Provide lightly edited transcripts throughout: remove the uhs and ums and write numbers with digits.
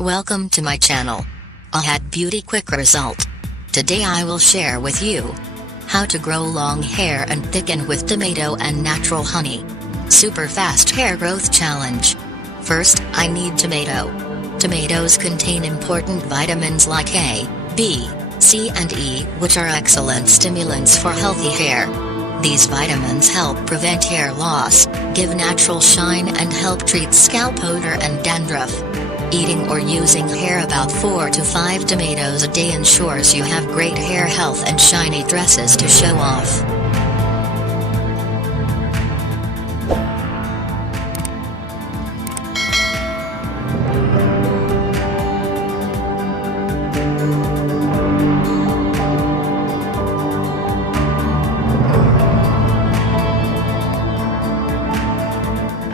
Welcome to my channel. I had beauty quick result. Today I will share with you how to grow long hair and thicken with tomato and natural honey. Super fast hair growth challenge. First, I need tomato. Tomatoes contain important vitamins like A, B, C and E, which are excellent stimulants for healthy hair. These vitamins help prevent hair loss, give natural shine and help treat scalp odor and dandruff. Eating or using hair about 4 to 5 tomatoes a day ensures you have great hair health and shiny dresses to show off.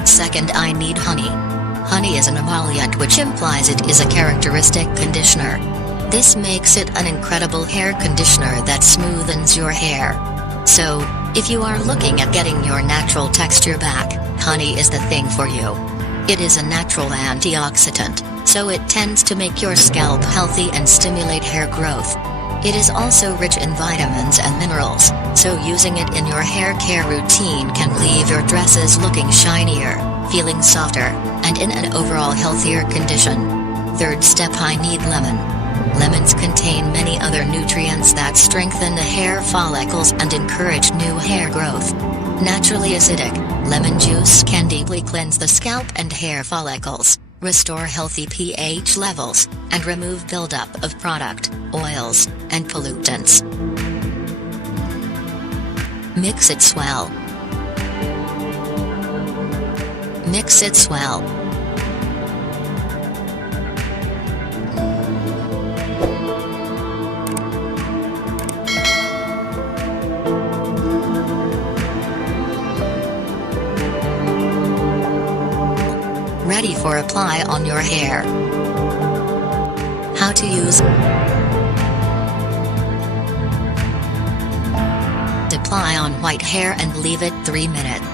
Second, I need honey. Honey is an emollient, which implies it is a characteristic conditioner. This makes it an incredible hair conditioner that smoothens your hair. So, if you are looking at getting your natural texture back, honey is the thing for you. It is a natural antioxidant, so it tends to make your scalp healthy and stimulate hair growth. It is also rich in vitamins and minerals, so using it in your hair care routine can leave your dresses looking shinier, feeling softer, and in an overall healthier condition. Third step, I need lemon. Lemons contain many other nutrients that strengthen the hair follicles and encourage new hair growth. Naturally acidic, lemon juice can deeply cleanse the scalp and hair follicles, restore healthy pH levels, and remove buildup of product, oils, and pollutants. Mix it well. Mix it well. Ready for apply on your hair. How to use. Apply on white hair and leave it 3 minutes.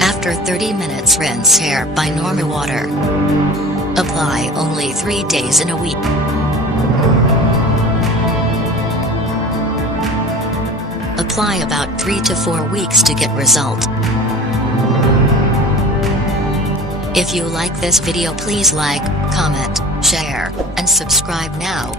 After 30 minutes, rinse hair by norma water. Apply only 3 days in a week. Apply about 3 to 4 weeks to get result. If you like this video, please like, comment, share, and subscribe now.